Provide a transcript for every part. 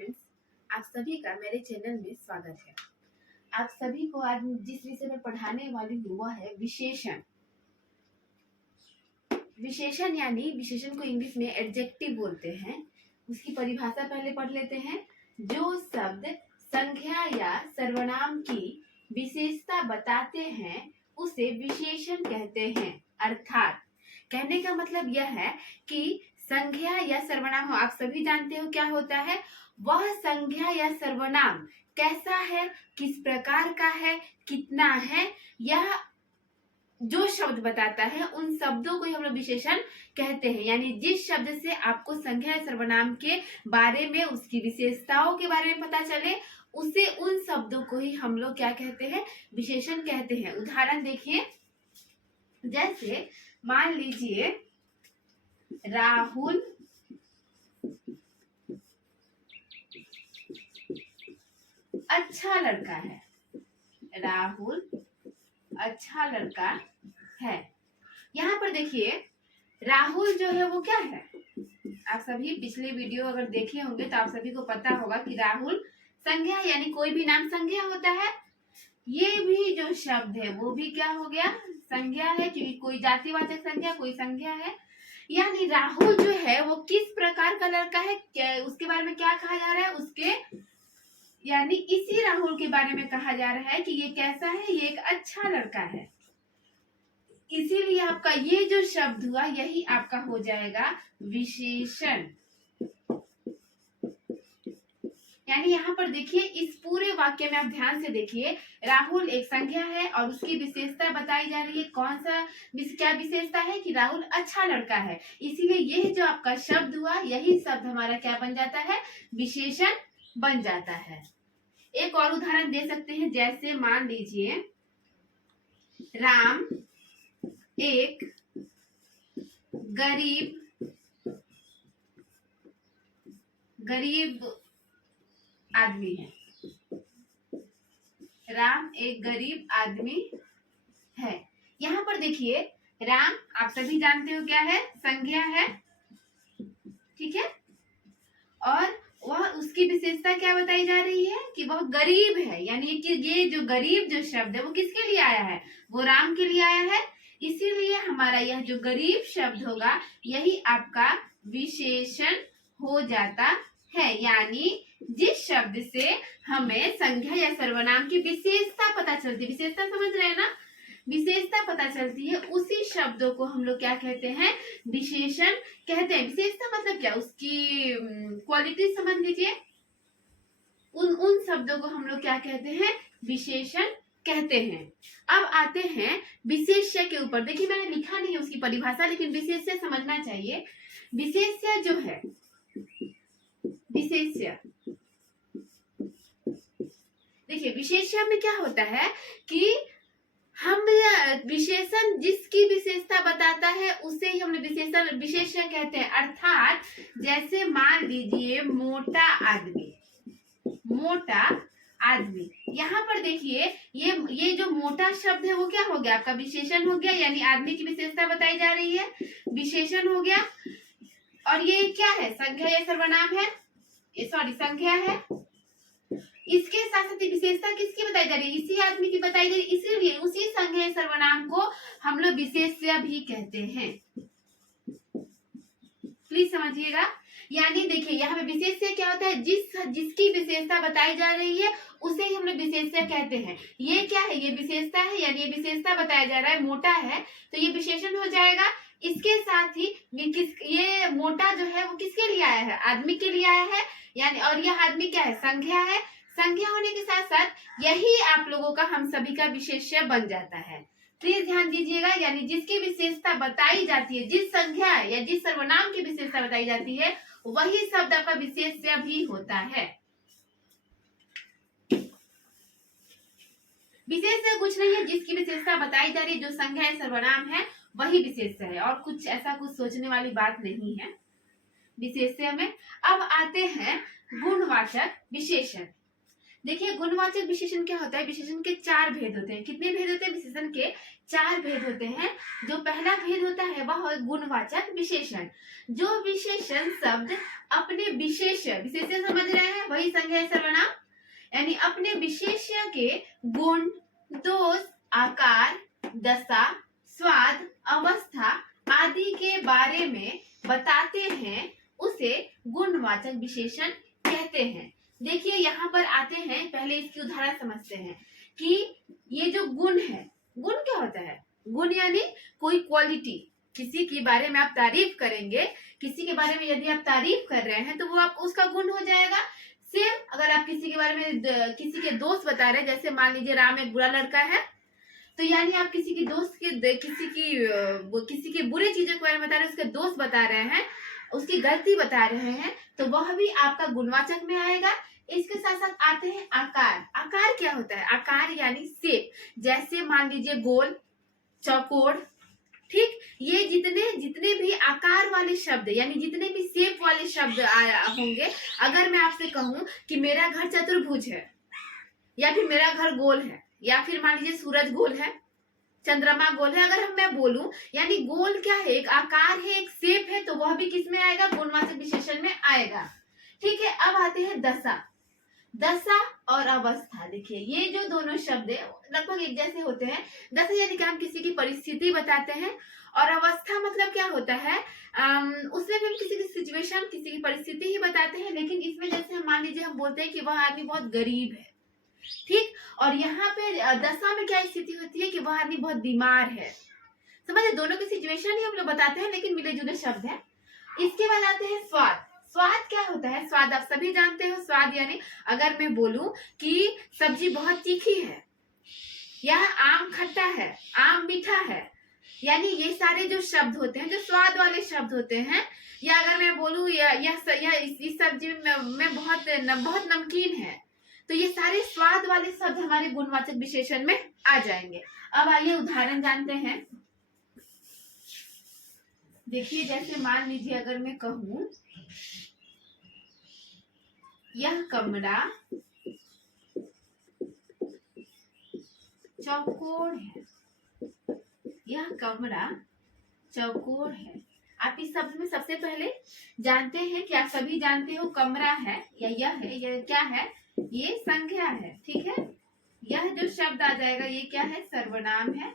Friends, आप सभी का मेरे चैनल में स्वागत है। आप सभी को आज जिस विषय में पढ़ाने वाली हूँ वह है विशेषण। विशेषण यानी विशेषण को इंग्लिश में एडजेक्टिव बोलते हैं। उसकी परिभाषा पहले पढ़ लेते हैं। जो शब्द संज्ञा या सर्वनाम की विशेषता बताते हैं उसे विशेषण कहते हैं। अर्थात कहने का मतलब यह है कि संज्ञा या सर्वनाम आप सभी जानते हो क्या होता है। वह संज्ञा या सर्वनाम कैसा है, किस प्रकार का है, कितना है, यह जो शब्द बताता है उन शब्दों को ही हम लोग विशेषण कहते हैं। यानी जिस शब्द से आपको संज्ञा या सर्वनाम के बारे में, उसकी विशेषताओं के बारे में पता चले, उसे उन शब्दों को ही हम लोग क्या कहते हैं, विशेषण कहते हैं। उदाहरण देखिए, जैसे मान लीजिए राहुल अच्छा लड़का है। राहुल अच्छा लड़का है। यहाँ पर देखिए राहुल जो है वो क्या है। आप सभी पिछले वीडियो अगर देखे होंगे तो आप सभी को पता होगा कि राहुल संज्ञा यानी कोई भी नाम संज्ञा होता है। ये भी जो शब्द है वो भी क्या हो गया, संज्ञा है, क्योंकि कोई जातिवाचक संज्ञा, कोई संज्ञा है। यानी राहुल जो है वो किस प्रकार का लड़का है, उसके बारे में क्या कहा जा रहा है, उसके यानी इसी राहुल के बारे में कहा जा रहा है कि ये कैसा है, ये एक अच्छा लड़का है। इसीलिए आपका ये जो शब्द हुआ यही आपका हो जाएगा विशेषण। यानी यहाँ पर देखिए इस पूरे वाक्य में आप ध्यान से देखिए, राहुल एक संज्ञा है और उसकी विशेषता बताई जा रही है। कौन सा क्या विशेषता है कि राहुल अच्छा लड़का है। इसीलिए यह जो आपका शब्द हुआ यही शब्द हमारा क्या बन जाता है, विशेषण बन जाता है। एक और उदाहरण दे सकते हैं, जैसे मान लीजिए राम एक गरीब आदमी है। राम एक गरीब आदमी है। यहाँ पर देखिए राम आप सभी जानते हो क्या है, संज्ञा है, ठीक है। और वह उसकी विशेषता क्या बताई जा रही है कि वह गरीब है। यानी कि ये जो गरीब जो शब्द है वो किसके लिए आया है, वो राम के लिए आया है। इसीलिए हमारा यह जो गरीब शब्द होगा यही आपका विशेषण हो जाता है। यानी जिस शब्द से हमें संज्ञा या सर्वनाम की विशेषता पता चलती है, विशेषता समझ रहे हैं ना, विशेषता पता चलती है, उसी शब्दों को हम लोग क्या कहते हैं, विशेषण कहते हैं। विशेषता मतलब क्या, उसकी क्वालिटी समझ लीजिए। उन शब्दों को हम लोग क्या कहते हैं, विशेषण कहते हैं। अब आते हैं विशेष्य के ऊपर। देखिए मैंने लिखा नहीं है उसकी परिभाषा, लेकिन विशेष्य समझना चाहिए। विशेष्य जो है, विशेष्य देखिए विशेष्य में क्या होता है कि हम विशेषण जिसकी विशेषता बताता है उसे ही हम विशेषण विशेष्य कहते हैं। अर्थात जैसे मान लीजिए मोटा आदमी, यहाँ पर देखिए ये जो मोटा शब्द है वो क्या हो गया, आपका विशेषण हो गया। यानी आदमी की विशेषता बताई जा रही है, विशेषण हो गया। और ये क्या है, संज्ञा या सर्वनाम है, सॉरी संज्ञा है। इसके साथ साथ विशेषता किसकी बताई जा रही है, इसी आदमी की बताई जा रही है। इसीलिए उसी संज्ञा या सर्वनाम को हम लोग विशेष्य भी कहते हैं। प्लीज समझिएगा। यानी देखिए यहाँ पे विशेष्य क्या होता है, जिसकी विशेषता बताई जा रही है उसे ही हम लोग विशेष्य कहते हैं। ये क्या है, ये विशेषता है, यानी ये विशेषता बताया जा रहा है, मोटा है तो ये विशेषण हो जाएगा। इसके साथ ही ये मोटा जो है वो किसके लिए आया है, आदमी के लिए आया है। यानी और यह आदमी क्या है, संज्ञा है। संज्ञा होने के साथ साथ यही आप लोगों का, हम सभी का विशेष्य बन जाता है। प्लीज ध्यान दीजिएगा। यानी जिसकी विशेषता बताई जाती है, जिस संज्ञा या जिस सर्वनाम की विशेषता बताई जाती है वही शब्द आपका विशेष्य भी होता है। विशेष्य कुछ नहीं है, जिसकी विशेषता बताई जा रही है, जो संज्ञा या सर्वनाम है वही विशेष्य है। और कुछ ऐसा कुछ सोचने वाली बात नहीं है विशेष्य में। अब आते हैं गुणवाचक विशेषण। देखिए गुणवाचक विशेषण क्या होता है, विशेषण के 4 भेद होते हैं। कितने भेद होते हैं, विशेषण के 4 भेद होते हैं। जो पहला भेद होता है वह गुणवाचक विशेषण। जो विशेषण शब्द अपने विशेष्य समझ रहे हैं, वही वही संज्ञा है सर्वनाम। यानी अपने विशेष्य के गुण, दोष, आकार, दशा, स्वाद, अवस्था आदि के बारे में बताते हैं उसे गुणवाचक विशेषण कहते हैं। देखिए यहाँ पर आते हैं, पहले इसकी उदाहरण समझते हैं कि ये जो गुण है, गुण क्या होता है? गुण यानी कोई क्वालिटी, किसी के बारे में आप तारीफ करेंगे, किसी के बारे में यदि आप तारीफ कर रहे हैं तो वो आप उसका गुण हो जाएगा। सेम अगर आप किसी के बारे में किसी के दोस्त बता रहे हैं, जैसे मान लीजिए राम एक बुरा लड़का है, तो यानी आप किसी की दोस्त के किसी के बुरे चीजों के बारे में बता रहे हैं, उसके दोस्त बता रहे हैं, उसकी गलती बता रहे हैं, तो वह भी आपका गुणवाचक में आएगा। इसके साथ साथ आते हैं आकार। आकार क्या होता है? आकार यानी शेप, जैसे मान लीजिए गोल, चौकोर, ठीक, ये जितने भी आकार वाले शब्द यानी जितने भी शेप वाले शब्द होंगे, अगर मैं आपसे कहूं कि मेरा घर चतुर्भुज है, या फिर मेरा घर गोल है, या फिर मान लीजिए सूरज गोल है, चंद्रमा गोल है, अगर मैं बोलूं, यानी गोल क्या है? एक आकार है, एक शेप है, तो वह भी किस में आएगा? गुणवाचक विशेषण में आएगा। ठीक है, अब आते हैं दशा। दशा और अवस्था। देखिए ये जो दोनों शब्द है लगभग एक जैसे होते हैं। दशा यानी कि हम किसी की परिस्थिति बताते हैं, और अवस्था मतलब क्या होता है? उसमें भी हम किसी की सिचुएशन, किसी की परिस्थिति ही बताते हैं, लेकिन इसमें जैसे हम मान लीजिए हम बोलते हैं कि वह आदमी बहुत गरीब है, ठीक, और यहाँ पे दशा में क्या स्थिति होती है कि वह आदमी बहुत बीमार है। समझे? दोनों की सिचुएशन ही हम लोग बताते हैं, लेकिन मिले जुले शब्द है। इसके बाद आते हैं स्वाद। स्वाद क्या होता है? स्वाद आप सभी जानते हो। स्वाद यानी अगर मैं बोलूं कि सब्जी बहुत तीखी है, या आम खट्टा है, आम मीठा है, यानी ये सारे जो शब्द होते हैं जो स्वाद वाले शब्द होते हैं, या अगर मैं बोलूं इस सब्जी में बहुत नमकीन है, तो ये सारे स्वाद वाले शब्द हमारे गुणवाचक विशेषण में आ जाएंगे। अब आइए उदाहरण जानते हैं। देखिए जैसे मान लीजिए अगर मैं कहूं यह कमरा चौकोर है, यह कमरा चौकोर है। आप इस शब्द में सबसे पहले जानते हैं कि आप सभी जानते हो कमरा है या यह है, यह क्या है? ये संज्ञा है, ठीक है। यह जो शब्द आ जाएगा ये क्या है? सर्वनाम है,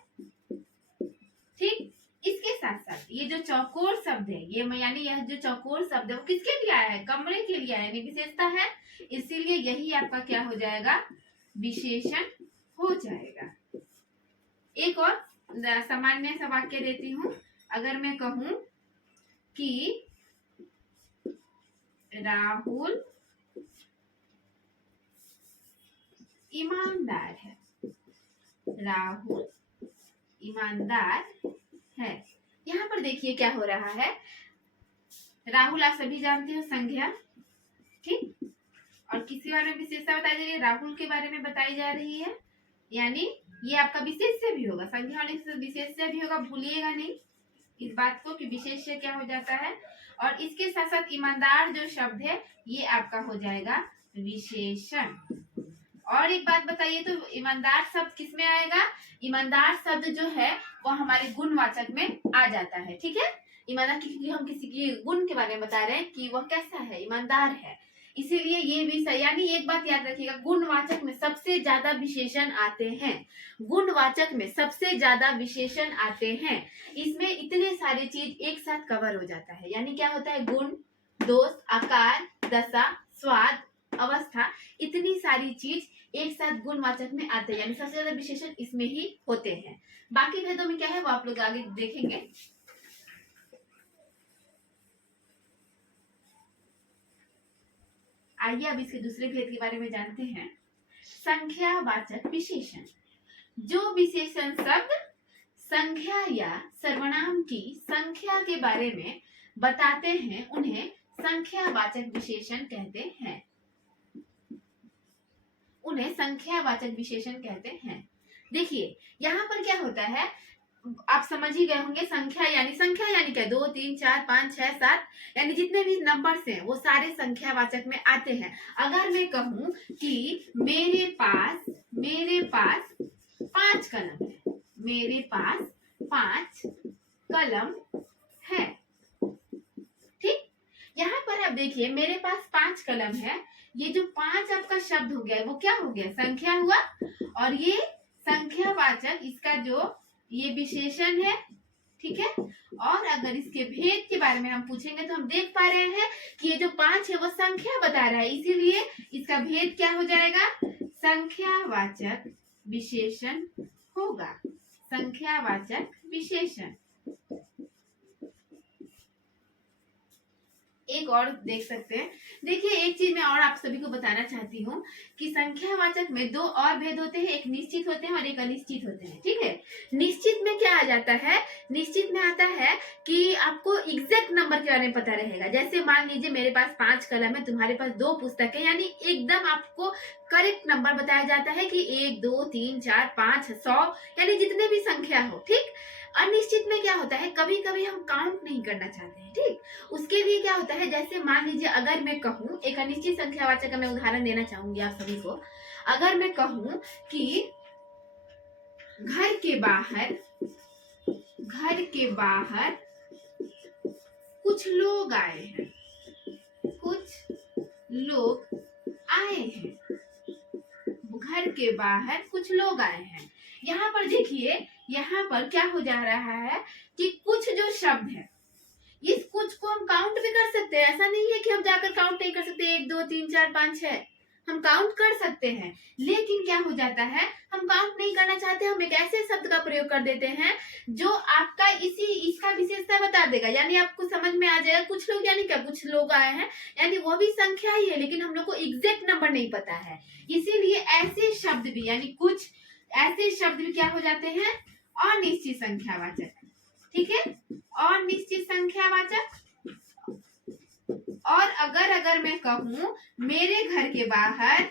ठीक। इसके साथ साथ ये जो चौकोर शब्द है, ये यानी यह जो चौकोर शब्द है वो किसके लिए आया है? कमरे के लिए आया है, यानी विशेषता है, इसीलिए यही आपका क्या हो जाएगा? विशेषण हो जाएगा। एक और सामान्य सा वाक्य देती हूँ। अगर मैं कहूं कि राहुल ईमानदार है, राहुल ईमानदार है। यहाँ पर देखिए क्या हो रहा है। राहुल आप सभी जानते हो संज्ञा, ठीक, और किसी बारे में विशेषता बताई जा रही है, राहुल के बारे में बताई जा रही है, यानी ये आपका विशेष्य भी होगा, संज्ञा होने से विशेष्य भी होगा, भूलिएगा नहीं इस बात को कि विशेष्य क्या हो जाता है। और इसके साथ साथ ईमानदार जो शब्द है ये आपका हो जाएगा विशेषण। और एक बात बताइए, तो ईमानदार शब्द किस में आएगा? ईमानदार शब्द जो है वो हमारे गुणवाचक में आ जाता है, ठीक है। ईमानदार क्योंकि हम किसी के गुण के बारे में बता रहे हैं कि वह कैसा है, ईमानदार है, इसीलिए ये भी सही। यानी एक बात याद रखिएगा, गुणवाचक में सबसे ज्यादा विशेषण आते हैं, गुणवाचक में सबसे ज्यादा विशेषण आते हैं। इसमें इतने सारी चीज एक साथ कवर हो जाता है, यानी क्या होता है? गुण, दोष, आकार, दशा, स्वाद, अवस्था, इतनी सारी चीज एक साथ गुणवाचक में आते हैं, यानी सबसे ज्यादा विशेषण इसमें ही होते हैं। बाकी भेदों में क्या है वो आप लोग आगे देखेंगे। आइए अब इसके दूसरे भेद के बारे में जानते हैं। संख्यावाचक विशेषण। जो विशेषण शब्द संख्या या सर्वनाम की संख्या के बारे में बताते हैं उन्हें संख्यावाचक विशेषण कहते हैं, उन्हें संख्यावाचक विशेषण कहते हैं। देखिए यहाँ पर क्या होता है, आप समझ ही गए होंगे। संख्या यानी क्या? 2 3 4 5 6 7, यानी जितने भी नंबर्स हैं वो सारे संख्यावाचक में आते हैं। अगर मैं कहूं कि मेरे पास 5 कलम है, मेरे पास 5 कलम है, ठीक। यहाँ पर आप देखिए मेरे पास 5 कलम है, ये जो 5 आपका शब्द हो गया वो क्या हो गया, संख्या हुआ। और ये संख्यावाचक इसका जो ये विशेषण है, ठीक है। और अगर इसके भेद के बारे में हम पूछेंगे तो हम देख पा रहे हैं कि ये जो 5 है वो संख्या बता रहा है, इसीलिए इसका भेद क्या हो जाएगा, संख्यावाचक विशेषण होगा, संख्यावाचक विशेषण। एक और देख सकते हैं, देखिए एक चीज मैं और आप सभी को बताना चाहती हूँ कि संख्यावाचक में दो और भेद होते हैं, एक निश्चित होते हैं और एक अनिश्चित होते हैं, ठीक है। निश्चित में क्या आ जाता है, निश्चित में आता है कि आपको एग्जैक्ट नंबर के बारे में पता रहेगा। जैसे मान लीजिए मेरे पास 5 कलम है, तुम्हारे पास 2 पुस्तक है, यानी एकदम आपको करेक्ट नंबर बताया जाता है कि 1 2 3 4 5 100, यानी जितने भी संख्या हो, ठीक। अनिश्चित में क्या होता है, कभी कभी हम काउंट नहीं करना चाहते हैं, ठीक। उसके लिए क्या होता है, जैसे मान लीजिए अगर मैं कहूँ, एक अनिश्चित संख्यावाचक का मैं उदाहरण देना चाहूंगी आप सभी को। अगर मैं कहूँ कि घर के बाहर कुछ लोग आए हैं, कुछ लोग आए हैं, घर के बाहर कुछ लोग आए हैं। यहाँ पर देखिए, यहाँ पर क्या हो जा रहा है कि कुछ जो शब्द है, इस कुछ को हम काउंट भी कर सकते हैं, ऐसा नहीं है कि हम जाकर काउंट नहीं कर सकते, 1 2 3 4 5 6 हम काउंट कर सकते हैं। लेकिन क्या हो जाता है, हम काउंट नहीं करना चाहते, हम एक ऐसे शब्द का प्रयोग कर देते हैं जो आपका इसका विशेषता बता देगा, यानी आपको समझ में आ जाएगा कुछ लोग, यानी क्या कुछ लोग आए हैं, यानी वो भी संख्या ही है, लेकिन हम लोग को एग्जैक्ट नंबर नहीं पता है। इसीलिए ऐसे शब्द भी, यानी कुछ ऐसे शब्द भी क्या हो जाते हैं, अनिश्चित संख्यावाचक, ठीक है, अनिश्चित संख्यावाचक। और अगर मैं कहूं मेरे घर के बाहर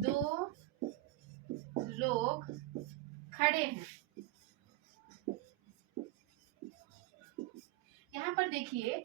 2 लोग खड़े हैं, यहाँ पर देखिए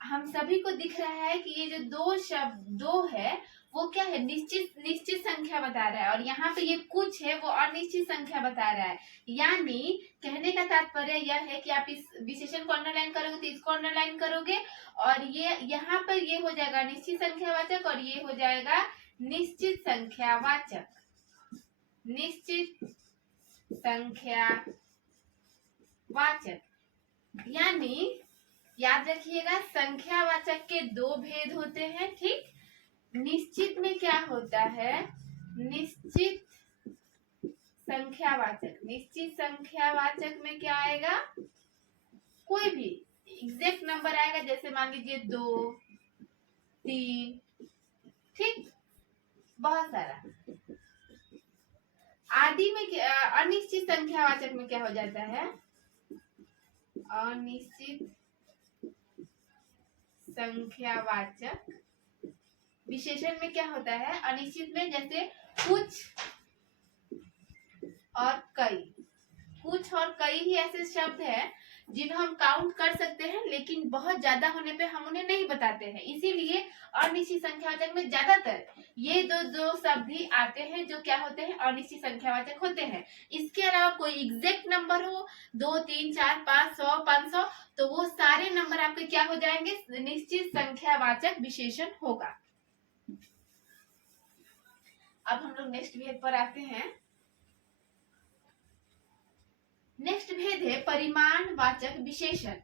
हम सभी को दिख रहा है कि ये जो 2 है वो क्या है, निश्चित संख्या बता रहा है, और यहाँ पे ये कुछ है वो अनिश्चित संख्या बता रहा है। यानी कहने का तात्पर्य यह है कि आप इस विशेषण को अंडरलाइन करोगे तो इसको अंडरलाइन करोगे, और ये यहाँ पर ये हो जाएगा निश्चित संख्यावाचक, और ये हो जाएगा निश्चित संख्यावाचक, निश्चित संख्यावाचक। यानी याद रखिएगा, संख्यावाचक के 2 भेद होते हैं, ठीक। निश्चित में क्या होता है, निश्चित संख्यावाचक, निश्चित संख्यावाचक में क्या आएगा, कोई भी एग्जैक्ट नंबर आएगा, जैसे मान लीजिए 2 3, ठीक, बहुत सारा। आदि में अनिश्चित संख्यावाचक में क्या हो जाता है, अनिश्चित संख्यावाचक विशेषण में क्या होता है, अनिश्चित में जैसे कुछ और कई, कुछ और कई ही ऐसे शब्द हैं जिन्हें हम काउंट कर सकते हैं, लेकिन बहुत ज्यादा होने पे हम उन्हें नहीं बताते हैं। इसीलिए अनिश्चित संख्यावाचक में ज्यादातर ये दो शब्द ही आते हैं जो क्या होते हैं, अनिश्चित संख्यावाचक होते हैं। इसके अलावा कोई एग्जैक्ट नंबर हो 2 3 4 5 100 500, तो वो सारे नंबर आपके क्या हो जाएंगे, निश्चित संख्यावाचक विशेषण होगा। अब हम लोग नेक्स्ट भेद पर आते हैं। नेक्स्ट भेद है परिमाणवाचक विशेषण।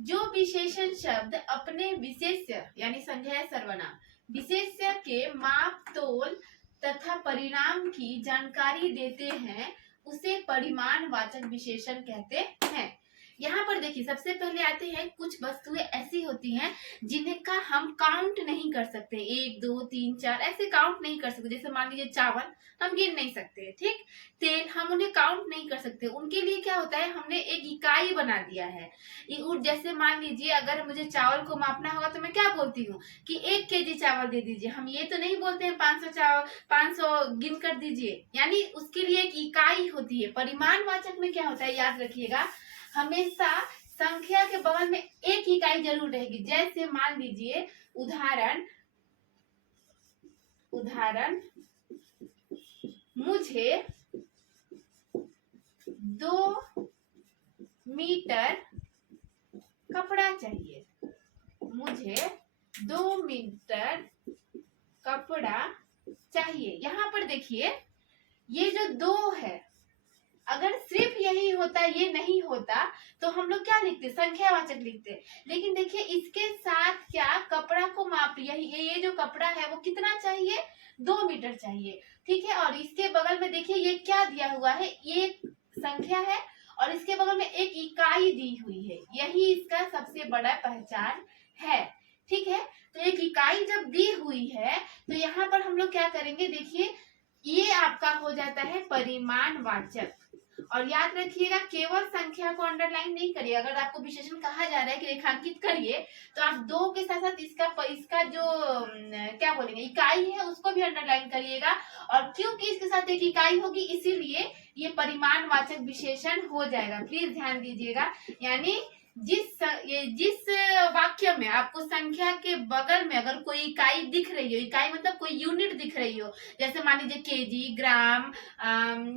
जो विशेषण शब्द अपने विशेष्य यानी संज्ञा या सर्वनाम विशेष्य के माप, तोल तथा परिणाम की जानकारी देते हैं, उसे परिमाणवाचक विशेषण कहते हैं। यहाँ पर देखिए सबसे पहले आते हैं, कुछ वस्तुएं ऐसी होती हैं जिन्हें का हम काउंट नहीं कर सकते, 1 2 3 4 ऐसे काउंट नहीं कर सकते। जैसे मान लीजिए चावल हम गिन नहीं सकते, ठीक। तेल हम उन्हें काउंट नहीं कर सकते, उनके लिए क्या होता है, हमने एक इकाई बना दिया है। जैसे मान लीजिए अगर मुझे चावल को मापना होगा तो मैं क्या बोलती हूँ कि 1 केजी चावल दे दीजिए, हम ये तो नहीं बोलते हैं 500 चावल 500 गिन कर दीजिए, यानी उसके लिए एक इकाई होती है। परिमाणवाचक में क्या होता है, याद रखिएगा, हमेशा संख्या के बगल में एक इकाई जरूर रहेगी। जैसे मान लीजिए उदाहरण मुझे 2 मीटर कपड़ा चाहिए, मुझे 2 मीटर कपड़ा चाहिए। यहाँ पर देखिए ये जो 2 है, अगर सिर्फ यही होता, ये नहीं होता, तो हम लोग क्या लिखते, संख्यावाचक लिखते। लेकिन देखिए इसके साथ क्या कपड़ा को माप, ये जो कपड़ा है वो कितना चाहिए, 2 मीटर चाहिए। ठीक है, और इसके बगल में देखिए ये क्या दिया हुआ है, ये संख्या है और इसके बगल में एक इकाई दी हुई है, यही इसका सबसे बड़ा पहचान है। ठीक है, तो एक इकाई जब दी हुई है तो यहाँ पर हम लोग क्या करेंगे, देखिए ये आपका हो जाता है परिमाणवाचक। और याद रखिएगा केवल संख्या को अंडरलाइन नहीं करिए, अगर आपको विशेषण कहा जा रहा है कि रेखांकित करिए तो आप 2 के साथ साथ इसका जो क्या बोलेंगे इकाई है उसको भी अंडरलाइन करिएगा। और क्योंकि इसके साथ एक इकाई होगी इसीलिए ये परिमाणवाचक विशेषण हो जाएगा, प्लीज ध्यान दीजिएगा। यानी जिस वाक्य में आपको संख्या के बगल में अगर कोई इकाई दिख रही हो, इकाई मतलब कोई यूनिट दिख रही हो, जैसे मान लीजिए केजी, ग्राम,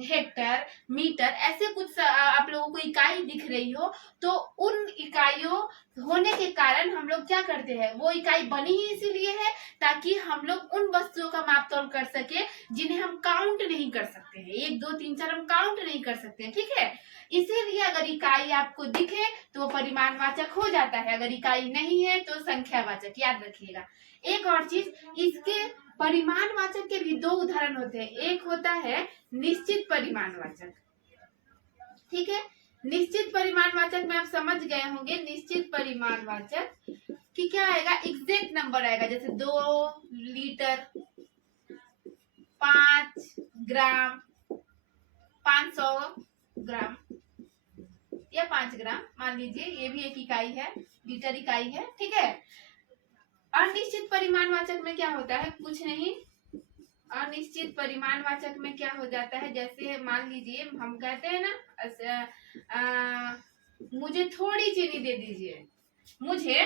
हेक्टर, मीटर, ऐसे कुछ आप लोगों को इकाई दिख रही हो, तो उन इकाइयों होने के कारण हम लोग क्या करते हैं, वो इकाई बनी ही इसीलिए है ताकि हम लोग उन वस्तुओं का माप तोल कर सके जिन्हें हम काउंट नहीं कर सकते हैं, 1 2 3 4 हम काउंट नहीं कर सकते हैं। ठीक है, इसीलिए अगर इकाई आपको दिखे तो वो परिमाणवाचक हो जाता है, अगर इकाई नहीं है तो संख्यावाचक, याद रखिएगा। एक और चीज, इसके परिमाणवाचक के भी 2 उदाहरण होते हैं, एक होता है निश्चित परिमाणवाचक। ठीक है, निश्चित परिमाणवाचक में आप समझ गए होंगे, निश्चित परिमाणवाचक कि क्या आएगा, एग्जैक्ट नंबर आएगा, जैसे 2 लीटर, 5 ग्राम, 500 ग्राम या 5 ग्राम, मान लीजिए ये भी एक इकाई है, लीटर इकाई है। ठीक है, अनिश्चित परिमाणवाचक में क्या होता है, कुछ नहीं, अनिश्चित परिमाणवाचक में क्या हो जाता है, जैसे मान लीजिए हम कहते हैं ना, मुझे थोड़ी चीनी दे दीजिए, मुझे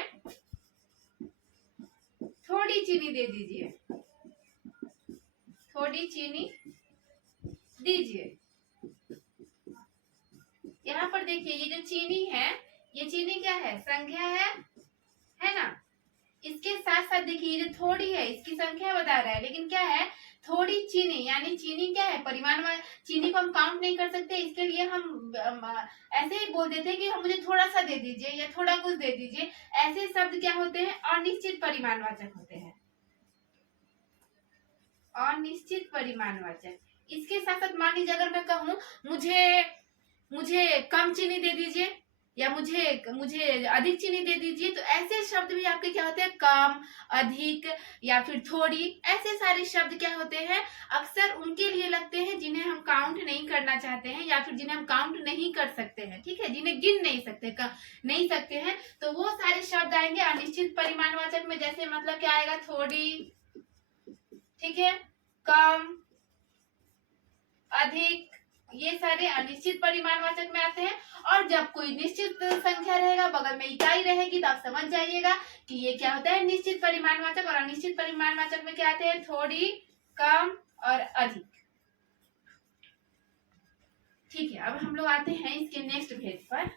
थोड़ी चीनी दे दीजिए, थोड़ी चीनी दीजिए। यहाँ पर देखिए ये जो चीनी है, ये चीनी क्या है, संख्या है ना। इसके साथ साथ देखिए ये जो थोड़ी है इसकी संख्या बता रहा है, लेकिन क्या है, थोड़ी चीनी, यानी चीनी क्या है, परिमाण में चीनी को हम काउंट नहीं कर सकते, इसके लिए हम ऐसे ही बोल देते हैं कि हम मुझे थोड़ा सा दे दीजिए या थोड़ा कुछ दे दीजिए। ऐसे शब्द क्या होते हैं, अनिश्चित परिमाणवाचक होते हैं, अनिश्चित परिमाणवाचक। इसके साथ साथ मान लीजिए अगर मैं कहूँ मुझे कम चीनी दे दीजिए या मुझे अधिक चीनी दे दीजिए, तो ऐसे शब्द भी आपके क्या होते हैं, कम, अधिक या फिर थोड़ी, ऐसे सारे शब्द क्या होते हैं, अक्सर उनके लिए लगते हैं जिन्हें हम काउंट नहीं करना चाहते हैं या फिर जिन्हें हम काउंट नहीं कर सकते हैं। ठीक है, जिन्हें गिन नहीं सकते हैं, तो वो सारे शब्द आएंगे अनिश्चित परिमाणवाचक में। जैसे मतलब क्या आएगा, थोड़ी, ठीक है, कम, अधिक, ये सारे अनिश्चित परिमाणवाचक में आते हैं। और जब कोई निश्चित संख्या रहेगा, बगल में इकाई रहेगी, तो आप समझ जाइएगा कि ये क्या होता है, निश्चित परिमाणवाचक। और अनिश्चित परिमाणवाचक में क्या आते हैं, थोड़ी, कम और अधिक। ठीक है, अब हम लोग आते हैं इसके नेक्स्ट भेद पर।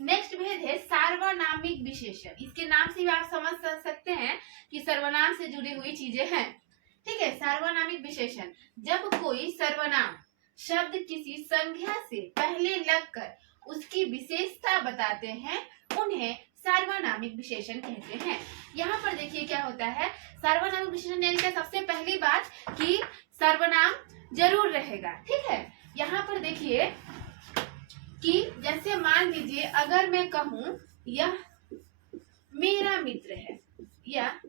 नेक्स्ट भेद है सार्वनामिक विशेषण। इसके नाम से भी आप समझ सकते हैं कि सर्वनाम से जुड़ी हुई चीजें हैं। ठीक है, सार्वनामिक विशेषण, जब कोई सर्वनाम शब्द किसी संख्या से पहले लगकर उसकी विशेषता बताते हैं, उन्हें सार्वनामिक विशेषण कहते हैं। यहाँ पर देखिए क्या होता है, सार्वनामिक विशेषण यानी कि सबसे पहली बात कि सर्वनाम जरूर रहेगा। ठीक है, यहाँ पर देखिए कि जैसे मान लीजिए अगर मैं कहूं यह मेरा मित्र है या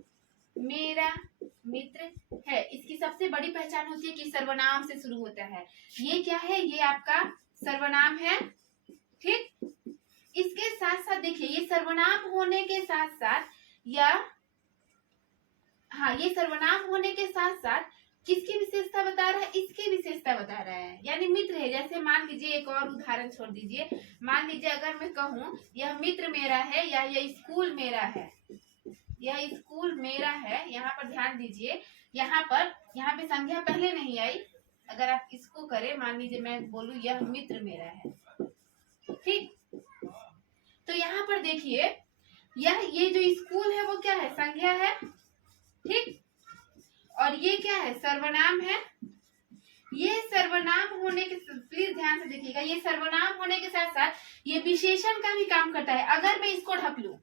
मेरा मित्र है, इसकी सबसे बड़ी पहचान होती है कि सर्वनाम से शुरू होता है। ये क्या है, ये आपका सर्वनाम है। ठीक, इसके साथ साथ देखिए ये सर्वनाम होने के साथ साथ ये सर्वनाम होने के साथ साथ किसकी विशेषता बता रहा है, इसकी विशेषता बता रहा है, यानी मित्र है। जैसे मान लीजिए एक और उदाहरण छोड़ दीजिए, मान लीजिए अगर मैं कहूँ यह मित्र मेरा है या यह स्कूल मेरा है, यह स्कूल मेरा है। यहाँ पर ध्यान दीजिए, यहाँ पे संख्या पहले नहीं आई, अगर आप इसको करें, मान लीजिए मैं बोलूं यह मित्र मेरा है, ठीक, तो यहाँ पर देखिए ये जो स्कूल है वो क्या है, संज्ञा है, ठीक, और ये क्या है, सर्वनाम है। ये सर्वनाम होने के, प्लीज ध्यान से देखिएगा, ये सर्वनाम होने के साथ साथ ये विशेषण का भी काम करता है। अगर मैं इसको ढक लूं,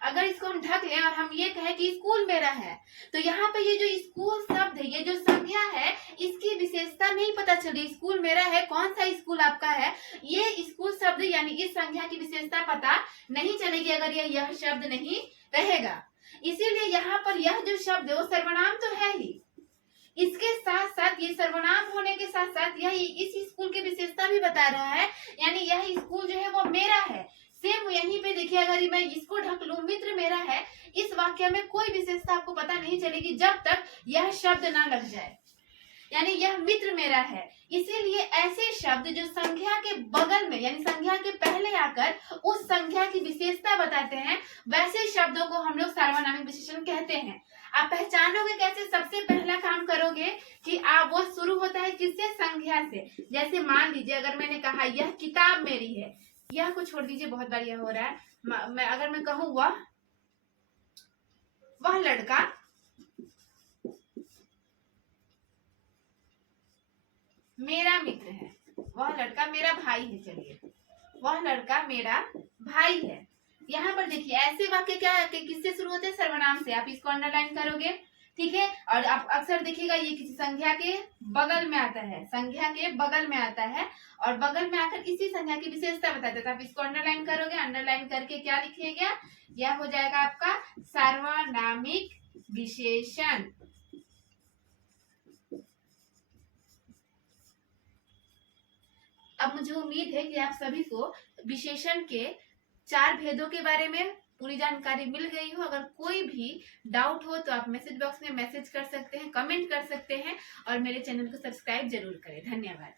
अगर इसको हम ढक लें और हम ये कहें कि स्कूल मेरा है, तो यहाँ पे ये जो स्कूल शब्द है, ये जो संज्ञा है, इसकी विशेषता नहीं पता चली। स्कूल मेरा है, कौन सा स्कूल आपका है, ये स्कूल शब्द यानी इस संज्ञा की विशेषता पता नहीं चलेगी अगर यह शब्द नहीं रहेगा। इसीलिए यहाँ पर यह जो शब्द है वो सर्वनाम तो है ही, इसके साथ साथ ये सर्वनाम होने के साथ साथ यह इस स्कूल की विशेषता भी बता रहा है, यानी यह स्कूल जो है वो मेरा है। सेम यहीं पे देखिए, अगर मैं इसको ढक लूं मित्र मेरा है, इस वाक्य में कोई विशेषता आपको पता नहीं चलेगी जब तक यह शब्द ना लग जाए, यानी यह मित्र मेरा है। इसीलिए ऐसे शब्द जो संख्या के बगल में यानी संख्या के पहले आकर उस संख्या की विशेषता बताते हैं, वैसे शब्दों को हम लोग सार्वनामिक विशेषण कहते हैं। आप पहचानोगे कैसे, सबसे पहला काम करोगे कि आप वो शुरू होता है किससे, संख्या से। जैसे मान लीजिए अगर मैंने कहा यह किताब मेरी है, यह को छोड़ दीजिए, बहुत बार यह हो रहा है। अगर मैं कहूँ वह लड़का मेरा मित्र है, वह लड़का मेरा भाई है, चलिए वह लड़का मेरा भाई है। यहाँ पर देखिए ऐसे वाक्य क्या है कि किससे शुरू होते हैं, सर्वनाम से। आप इसको अंडरलाइन करोगे, ठीक है। और आप अक्सर देखिएगा ये किसी संख्या के बगल में आता है, संख्या के बगल में आता है और बगल में आकर इसी संख्या की विशेषता बताता है। तो आप इसको अंडरलाइन करोगे, अंडरलाइन करके क्या लिखिएगा, यह हो जाएगा आपका सार्वनामिक विशेषण। अब मुझे उम्मीद है कि आप सभी को विशेषण के 4 भेदों के बारे में पूरी जानकारी मिल गई हो। अगर कोई भी डाउट हो तो आप मैसेज बॉक्स में मैसेज कर सकते हैं, कमेंट कर सकते हैं और मेरे चैनल को सब्सक्राइब जरूर करें। धन्यवाद।